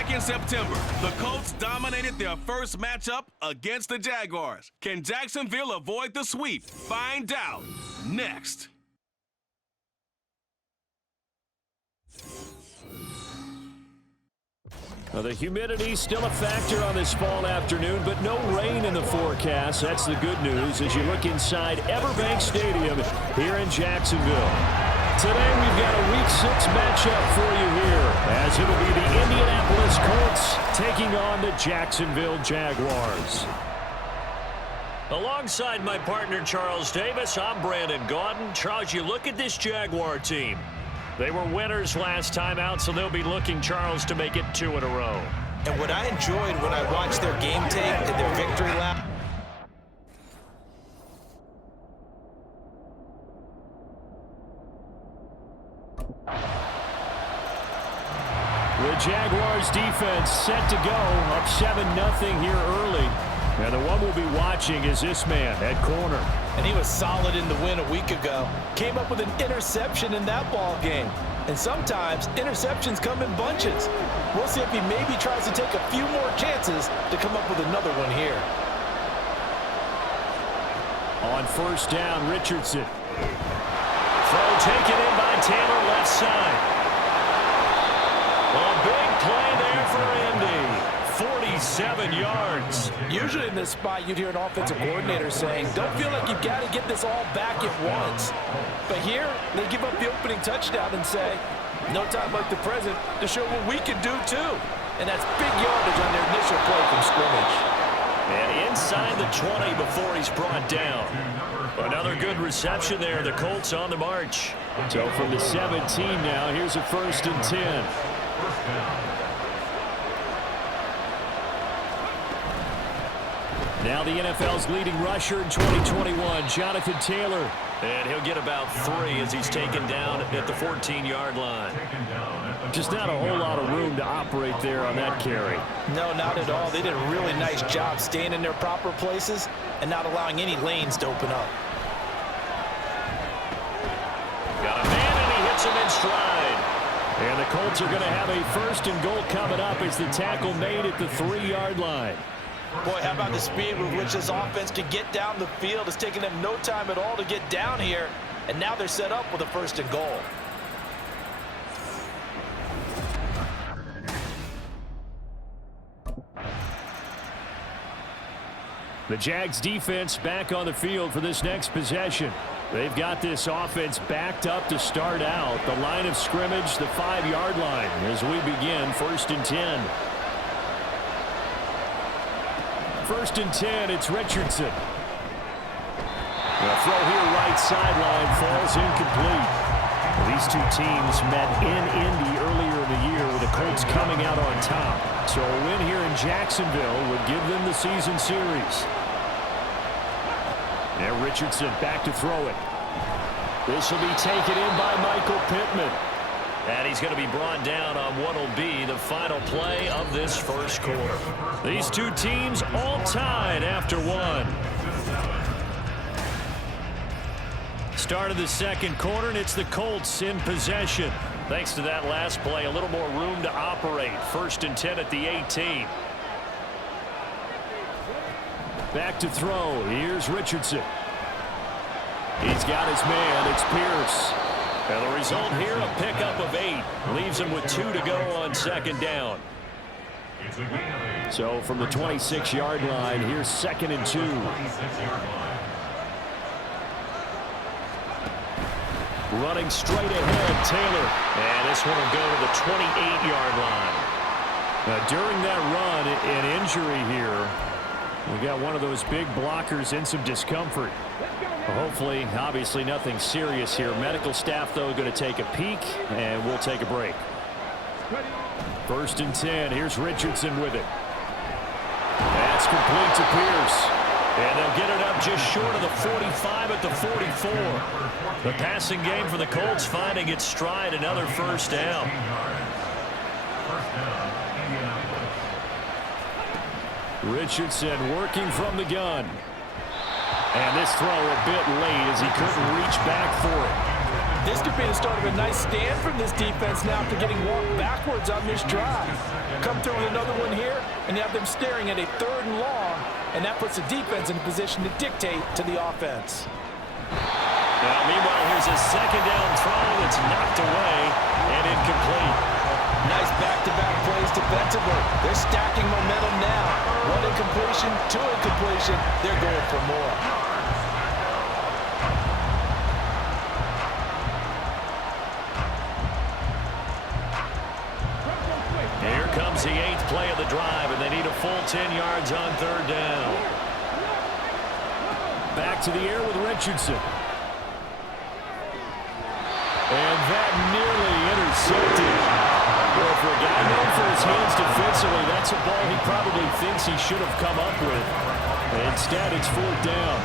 Back in September, the Colts dominated their first matchup against the Jaguars. Can Jacksonville avoid the sweep? Find out next. Well, the humidity still a factor on this fall afternoon, but no rain in the forecast. That's the good news as you look inside Everbank Stadium here in Jacksonville. Today we've got a Week 6 matchup for you here, as it'll be the Indianapolis Colts taking on the Jacksonville Jaguars. Alongside my partner Charles Davis, I'm Brandon Gaudin. Charles, you look at this Jaguar team. They were winners last time out, so they'll be looking, Charles, to make it 2 in a row. And what I enjoyed when I watched their game tape and their victory lap. The Jaguars defense set to go, up 7-0 here early. And the one we'll be watching is this man at corner. And he was solid in the win a week ago. Came up with an interception in that ball game. And sometimes interceptions come in bunches. We'll see if he maybe tries to take a few more chances to come up with another one here. On first down, Richardson. Throw taken in by Taylor, left side. A big play there for Indy. 47 yards. Usually in this spot, you'd hear an offensive coordinator saying, don't feel like you've got to get this all back at once. But here, they give up the opening touchdown and say, no time like the present to show what we can do too. And that's big yardage on their initial play from scrimmage. And inside the 20 before he's brought down. Another good reception there. The Colts on the march. So from the 17 now, here's a 1st and 10. Now the NFL's leading rusher in 2021, Jonathan Taylor. And he'll get about 3 as he's taken down at the 14-yard line. Just not a whole lot of room to operate there on that carry. No, not at all. They did a really nice job staying in their proper places and not allowing any lanes to open up. Got a man and he hits him in stride. And the Colts are going to have a 1st and goal coming up as the tackle made at the 3-yard line. Boy, how about the speed with which this offense can get down the field? It's taken them no time at all to get down here, and now they're set up with a 1st and goal. The Jags defense back on the field for this next possession. They've got this offense backed up to start out. The line of scrimmage, the 5-yard line as we begin 1st and 10. 1st and 10, it's Richardson. The throw here right sideline falls incomplete. These two teams met in Indy earlier in the year with the Colts coming out on top. So a win here in Jacksonville would give them the season series. Now Richardson back to throw it. This will be taken in by Michael Pittman. And he's going to be brought down on what will be the final play of this first quarter. These two teams all tied after 1. Start of the second quarter, and it's the Colts in possession. Thanks to that last play, a little more room to operate. 1st and 10 at the 18. Back to throw. Here's Richardson. He's got his man. It's Pierce. And the result here, a pickup of 8. Leaves him with 2 to go on 2nd down. So from the 26-yard line, here's 2nd and 2. Running straight ahead, Taylor. And this one will go to the 28-yard line. Now, during that run, an injury here. We got one of those big blockers in some discomfort. Hopefully, obviously nothing serious here. Medical staff, though, going to take a peek, and we'll take a break. 1st and 10. Here's Richardson with it. That's complete to Pierce. And they'll get it up just short of the 45 at the 44. The passing game for the Colts finding its stride. Another 1st down. Richardson working from the gun. And this throw a bit late as he couldn't reach back for it. This could be the start of a nice stand from this defense now after getting walked backwards on this drive. Come through with another one here, and you have them staring at a 3rd and long, and that puts the defense in a position to dictate to the offense. Now, meanwhile, here's a 2nd down throw that's knocked away and incomplete. Nice back-to-back plays defensively. They're stacking momentum now. 1 incompletion, 2 incompletion. They're going for more. Here comes the 8th play of the drive, and they need a full 10 yards on 3rd down. Back to the air with Richardson. And that nearly intercepted. Well, for a guy known for his hands defensively, that's a ball he probably thinks he should have come up with. Instead, it's 4th down.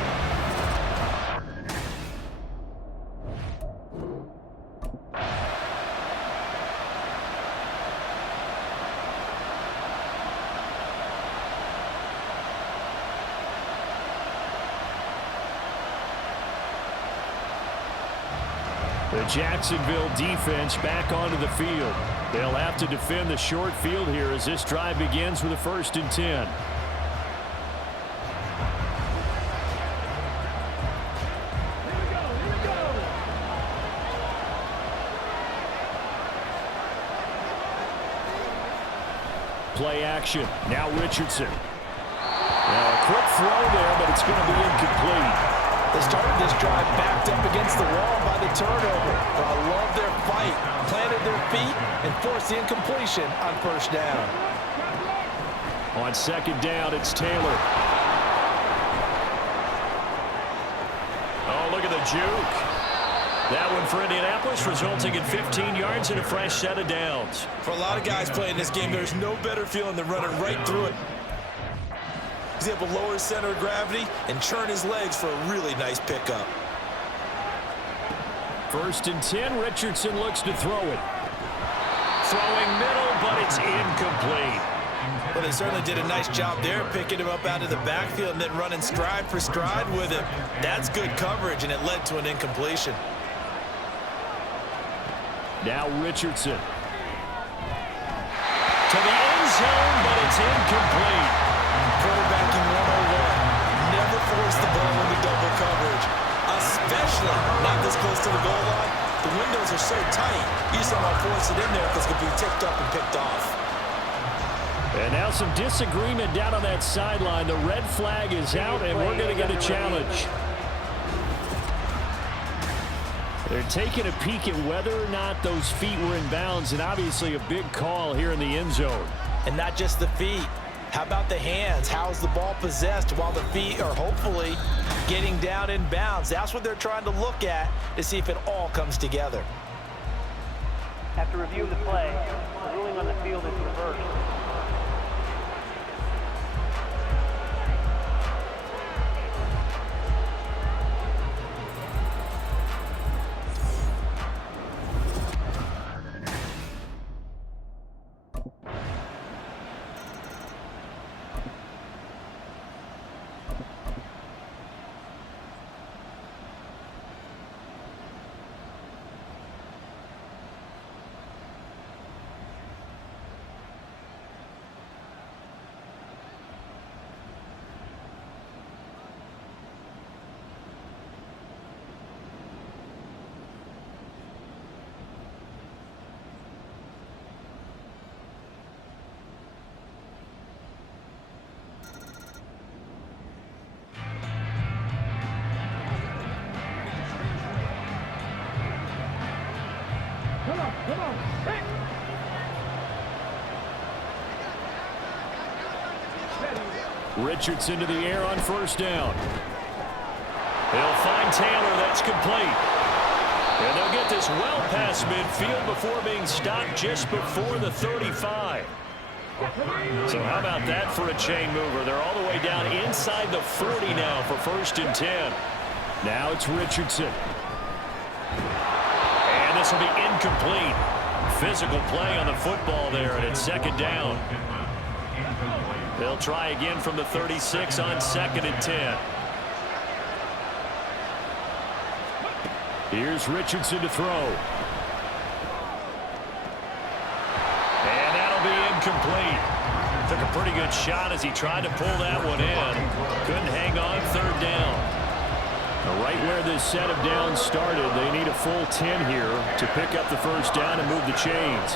The Jacksonville defense back onto the field. They'll have to defend the short field here as this drive begins with a 1st and 10. Play action. Now Richardson. Now a quick throw there, but it's going to be incomplete. They started this drive backed up against the wall by the turnover. But I love their fight. Planted their feet and forced the incompletion on 1st down. On 2nd down, it's Taylor. Oh, look at the juke. That one for Indianapolis, resulting in 15 yards and a fresh set of downs. For a lot of guys playing this game, there's no better feeling than running right through it. He's able to lower his center of gravity and churn his legs for a really nice pickup. 1st and 10, Richardson looks to throw it. Throwing middle, but it's incomplete. Well, they certainly did a nice job there, picking him up out of the backfield and then running stride for stride with him. That's good coverage, and it led to an incompletion. Now Richardson. To the end zone, but it's incomplete. Quarterbacking 101. Never force the ball into double coverage, especially not this close to the goal line. The windows are so tight, you just don't want to force it in there because it could be tipped up and picked off. And now some disagreement down on that sideline. The red flag is out, and we're going to get a challenge. They're taking a peek at whether or not those feet were in bounds, and obviously a big call here in the end zone. And not just the feet. How about the hands? How's the ball possessed while the feet are hopefully getting down in bounds? That's what they're trying to look at to see if it all comes together. After review of the play, the ruling on the field is reversed. Richardson to the air on 1st down. They'll find Taylor. That's complete. And they'll get this well past midfield before being stopped just before the 35. So how about that for a chain mover? They're all the way down inside the 40 now for 1st and 10. Now it's Richardson. And this will be incomplete. Physical play on the football there, and it's 2nd down. They'll try again from the 36 on 2nd and 10. Here's Richardson to throw. And that'll be incomplete. Took a pretty good shot as he tried to pull that one in. Couldn't hang on, third down. Right where this set of downs started, they need a full 10 here to pick up the first down and move the chains.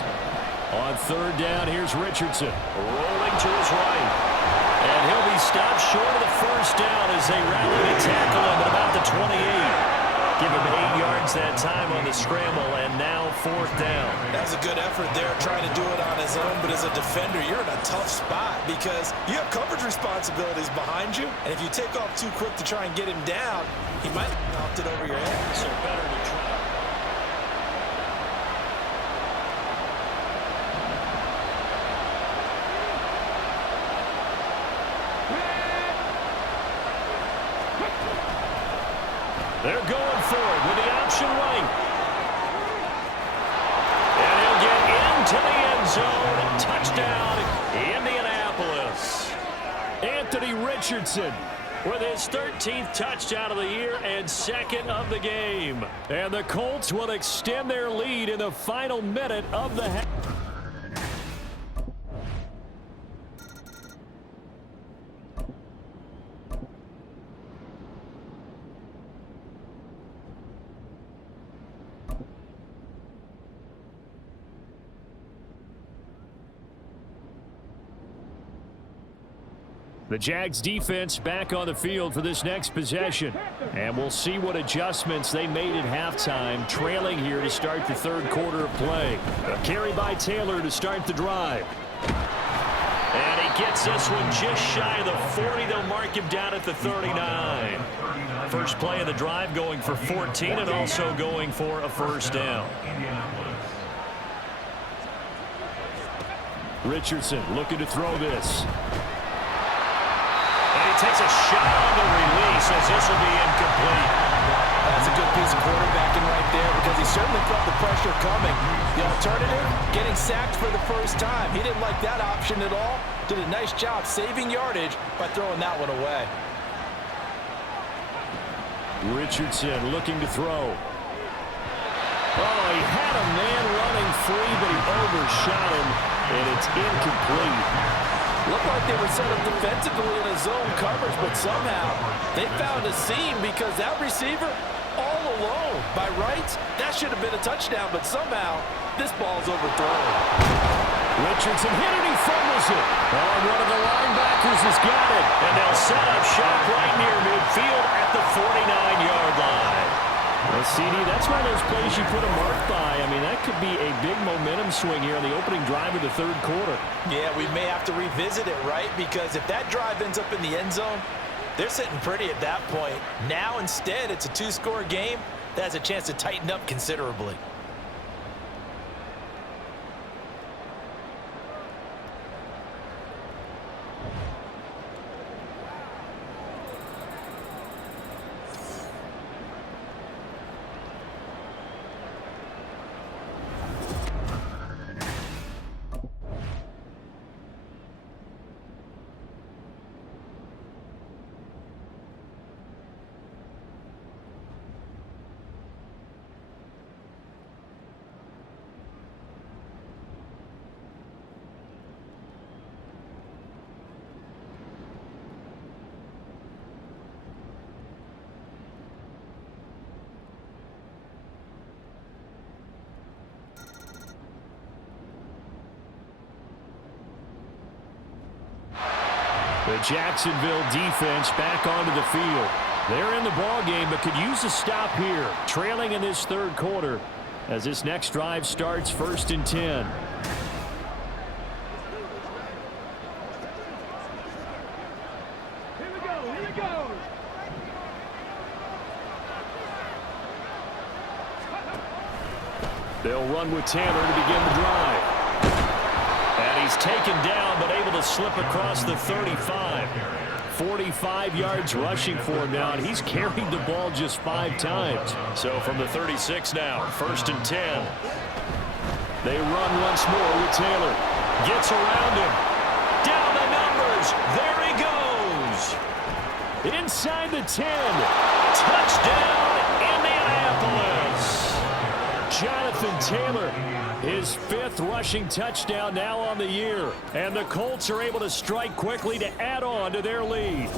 On third down, here's Richardson. Rolling to his right. And he'll be stopped short of the first down as they rally to tackle him at about the 28. Give him 8 yards that time on the scramble, and now fourth down. That was a good effort there, trying to do it on his own, but as a defender, you're in a tough spot because you have coverage responsibilities behind you, and if you take off too quick to try and get him down, he might have knocked it over your head. So better to try. They're going for it with the option right. And he'll get into the end zone. Touchdown, Indianapolis. Anthony Richardson with his 13th touchdown of the year and second of the game. And the Colts will extend their lead in the final minute of the half. The Jags defense back on the field for this next possession. And we'll see what adjustments they made at halftime, trailing here to start the third quarter of play. A carry by Taylor to start the drive. And he gets this one just shy of the 40. They'll mark him down at the 39. First play of the drive going for 14 and also going for a first down. Richardson looking to throw this. Takes a shot on the release as this will be incomplete. That's a good piece of quarterbacking right there because he certainly felt the pressure coming. The alternative, getting sacked for the first time. He didn't like that option at all. Did a nice job saving yardage by throwing that one away. Richardson looking to throw. Oh, he had a man running free, but he overshot him, and it's incomplete. Looked like they were set up defensively in a zone coverage, but somehow they found a seam because that receiver all alone. By rights, that should have been a touchdown, but somehow this ball's overthrown. Richardson hit it, he fumbles it. Oh, one of the linebackers has got it. And they'll set up shop right near midfield at the 49-yard line. Well, CD, that's one of those plays you put a mark by. I mean, that could be a big momentum swing here on the opening drive of the third quarter. Yeah, we may have to revisit it, right? Because if that drive ends up in the end zone, they're sitting pretty at that point. Now, instead, it's a two-score game that has a chance to tighten up considerably. The Jacksonville defense back onto the field. They're in the ball game, but could use a stop here. Trailing in this third quarter as this next drive starts, 1st and 10. Here we go, here we go. They'll run with Taylor to begin the drive. And he's taken down, but able to slip across the 35. 45 yards rushing for him now, and he's carried the ball just 5 times. So from the 36 now, 1st and 10. They run once more with Taylor. Gets around him. Down the numbers. There he goes. Inside the 10. Touchdown, Indianapolis. Jonathan Taylor, his 5th rushing touchdown now on the year. And the Colts are able to strike quickly to add on to their lead.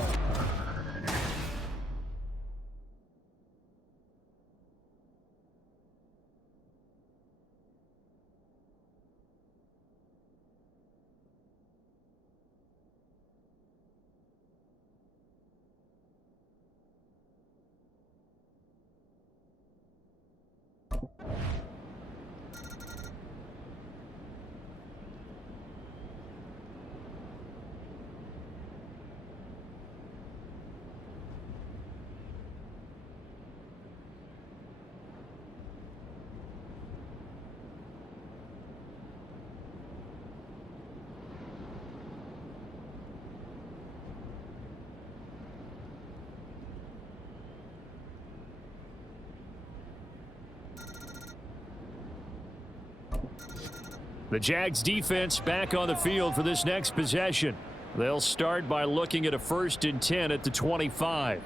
The Jags defense back on the field for this next possession. They'll start by looking at a 1st and 10 at the 25.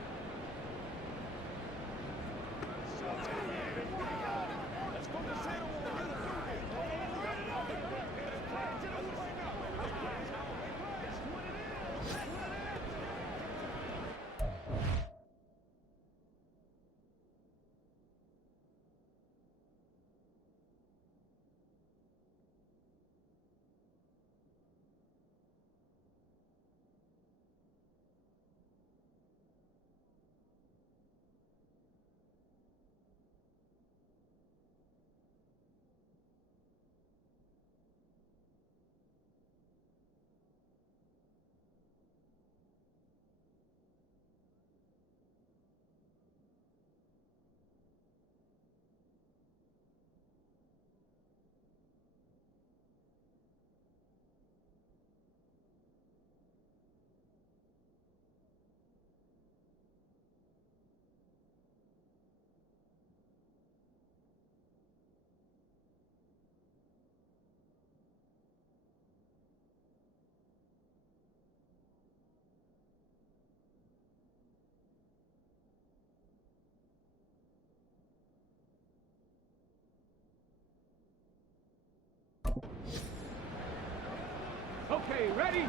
Okay, ready?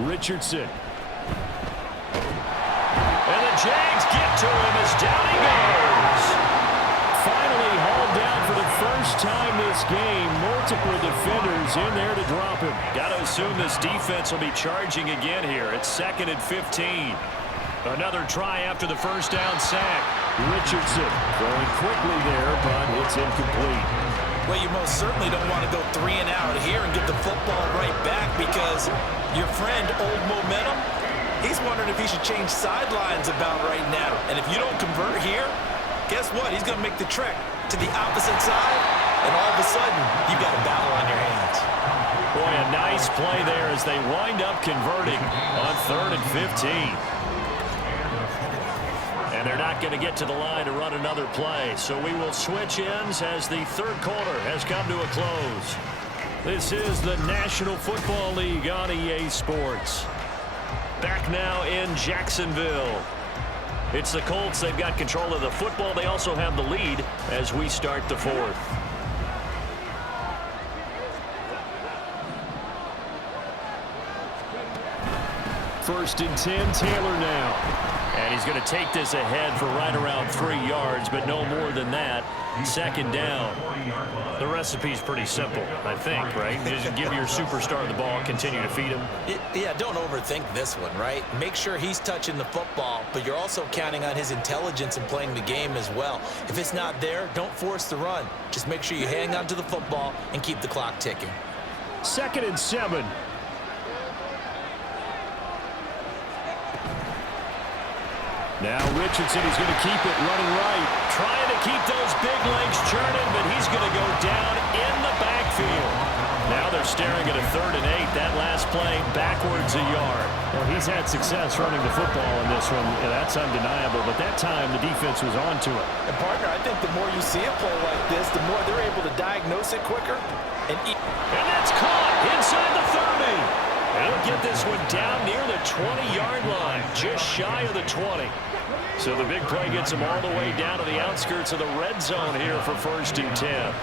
Richardson. And the Jags get to him as down he goes. Finally hauled down for the first time this game. Multiple defenders in there to drop him. Got to assume this defense will be charging again here. It's 2nd and 15. Another try after the first down sack. Richardson throwing quickly there, but it's incomplete. Well, you most certainly don't want to go 3 and out here and get the football right back because your friend, Old Momentum, he's wondering if he should change sidelines about right now. And if you don't convert here, guess what? He's going to make the trek to the opposite side, and all of a sudden, you've got a battle on your hands. Boy, a nice play there as they wind up converting on 3rd and 15. And they're not going to get to the line to run another play. So we will switch ends as the 3rd quarter has come to a close. This is the National Football League on EA Sports. Back now in Jacksonville. It's the Colts. They've got control of the football. They also have the lead as we start the 4th. First and 10, Taylor now. And he's going to take this ahead for right around 3 yards, but no more than that. 2nd down. The recipe's pretty simple, I think, right? Just give your superstar the ball, continue to feed him. Yeah, don't overthink this one, right? Make sure he's touching the football, but you're also counting on his intelligence in playing the game as well. If it's not there, don't force the run. Just make sure you hang on to the football and keep the clock ticking. 2nd and 7. Now Richardson is going to keep it running right. Trying to keep those big legs churning, but he's going to go down in the backfield. Now they're staring at a 3rd and 8. That last play backwards a yard. Well, he's had success running the football in this one. That's undeniable, but that time the defense was on to it. And partner, I think the more you see a play like this, the more they're able to diagnose it quicker. And that's caught inside the 30. And he'll get this one down near the 20-yard line, just shy of the 20. So the big play gets him all the way down to the outskirts of the red zone here for 1st and 10.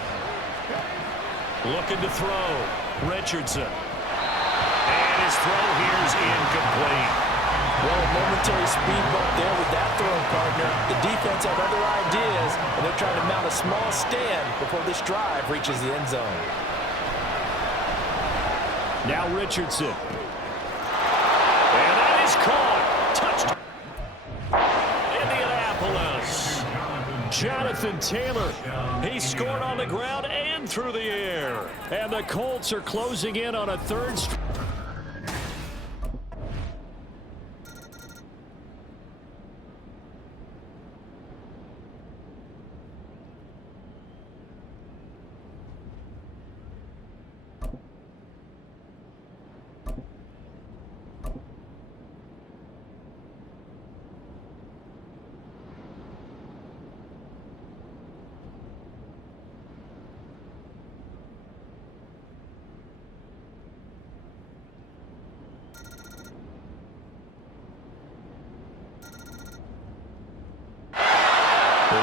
Looking to throw. Richardson. And his throw here is incomplete. Well, a momentary speed bump there with that throwing partner. The defense had other ideas, and they're trying to mount a small stand before this drive reaches the end zone. Now Richardson. And that is caught. Touchdown. Indianapolis. Jonathan Taylor. He scored on the ground and through the air. And the Colts are closing in on a third straight.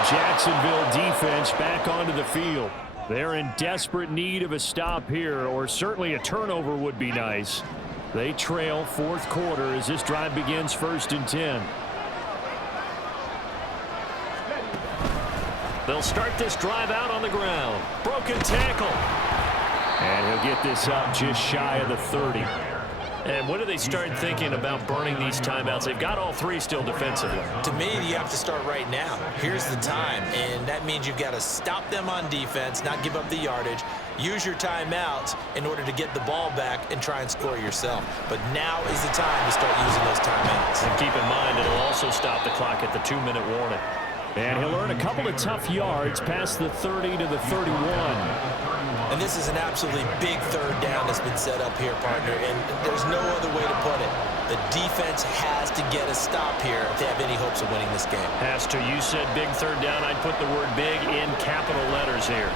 Jacksonville defense back onto the field. They're in desperate need of a stop here, or certainly a turnover would be nice. They trail 4th quarter as this drive begins 1st and 10. They'll start this drive out on the ground. Broken tackle. And he'll get this up just shy of the 30. And when do they start thinking about burning these timeouts? They've got all 3 still defensively. To me, you have to start right now. Here's the time, and that means you've got to stop them on defense, not give up the yardage, use your timeouts in order to get the ball back and try and score yourself. But now is the time to start using those timeouts. And keep in mind, it'll also stop the clock at the 2-minute warning. And he'll earn a couple of tough yards past the 30 to the 31. And this is an absolutely big 3rd down that's been set up here, partner, and there's no other way to put it. The defense has to get a stop here if they have any hopes of winning this game. Has to. You said big 3rd down. I'd put the word big in capital letters here.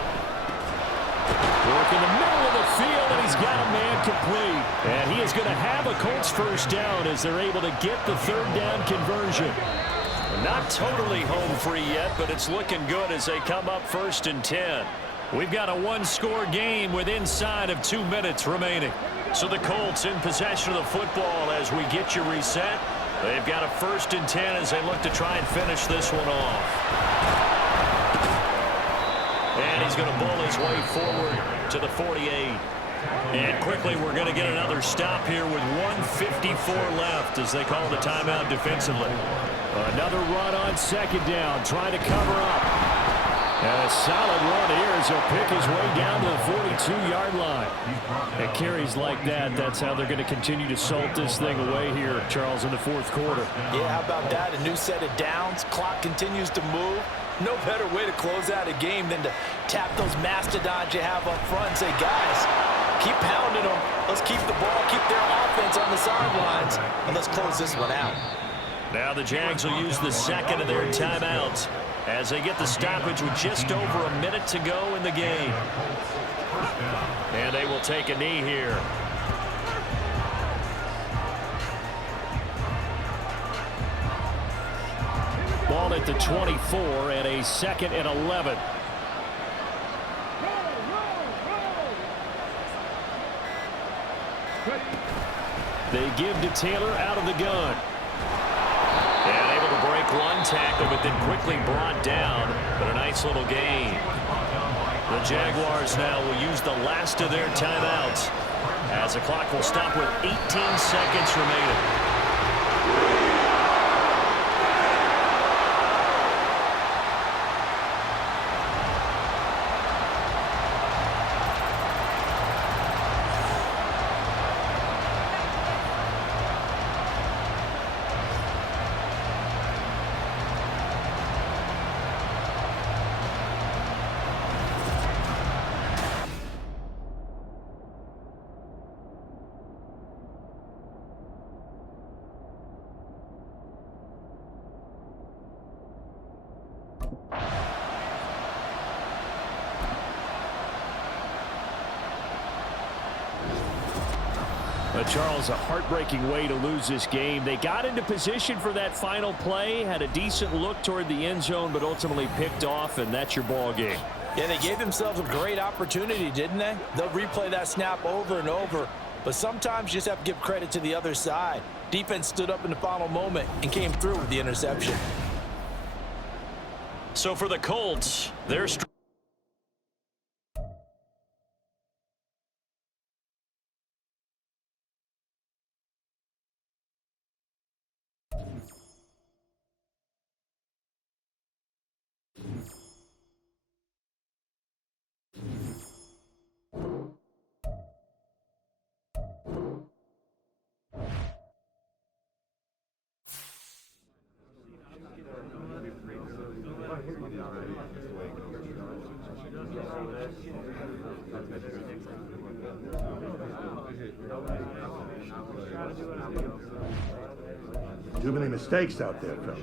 Work in the middle of the field, and he's got a man complete. And he is going to have a Colts 1st down as they're able to get the 3rd down conversion. Not totally home free yet, but it's looking good as they come up 1st and 10. We've got a 1-score game with inside of 2 minutes remaining. So the Colts in possession of the football as we get you reset. They've got a 1st and 10 as they look to try and finish this one off. And he's going to bull his way forward to the 48. And quickly we're going to get another stop here with 1:54 left as they call the timeout defensively. Another run on 2nd down, trying to cover up. And a solid run here as he'll pick his way down to the 42-yard line. And carries like that, that's how they're going to continue to salt this thing away here, Charles, in the 4th quarter. Yeah, how about that? A new set of downs. Clock continues to move. No better way to close out a game than to tap those mastodons you have up front and say, guys, keep pounding them. Let's keep the ball, keep their offense on the sidelines, and let's close this one out. Now the Jags will use the 2nd of their timeouts as they get the stoppage with just over a minute to go in the game. And they will take a knee here. Ball at the 24 and a 2nd and 11. They give to Taylor out of the gun. And able to break one tackle, but then quickly brought down. But a nice little gain. The Jaguars now will use the last of their timeouts as the clock will stop with 18 seconds remaining. Charles, a heartbreaking way to lose this game. They got into position for that final play, had a decent look toward the end zone, but ultimately picked off, and that's your ball game. Yeah, they gave themselves a great opportunity, didn't they? They'll replay that snap over and over, but sometimes you just have to give credit to the other side. Defense stood up in the final moment and came through with the interception. So for the Colts, they're Too many mistakes out there, fellas.